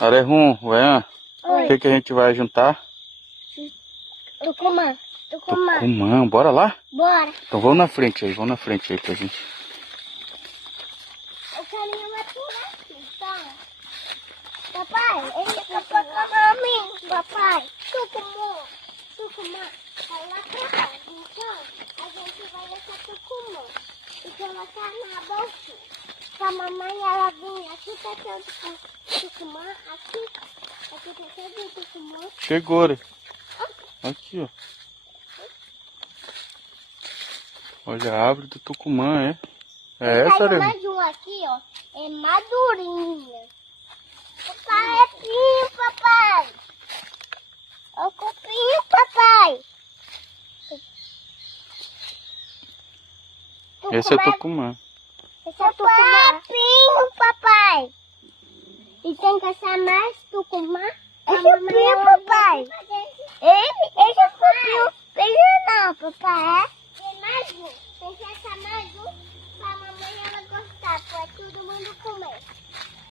Arehum, Ué, o que a gente vai juntar? Tucumã. Tucumã, bora lá? Bora. Então vamos na frente aí pra gente. O carinha vai pular aqui, tá? Papai, ele tá pra mim, papai. Tucumã. Vai lá pra cá. Então, a gente vai deixar Tucumã. E colocar na bolsa. Pra mamãe, ela vir aqui, tá tendo Tucumã. Aqui tá tendo Tucumã. Chegou, né? Aqui, ó. Olha a árvore do Tucumã, é? É essa, Caiu Arehum? mais um aqui, ó. É madurinha. Papai, é pinho, papai. Ó o copinho, papai. Esse é Tucumã. Esse é Tucumã. Pinho, papai. E tem que achar mais Tucumã. Esse é pinho, papai. Esse é copinho. Veja não, papai. Tem mais um. Tem que achar mais um.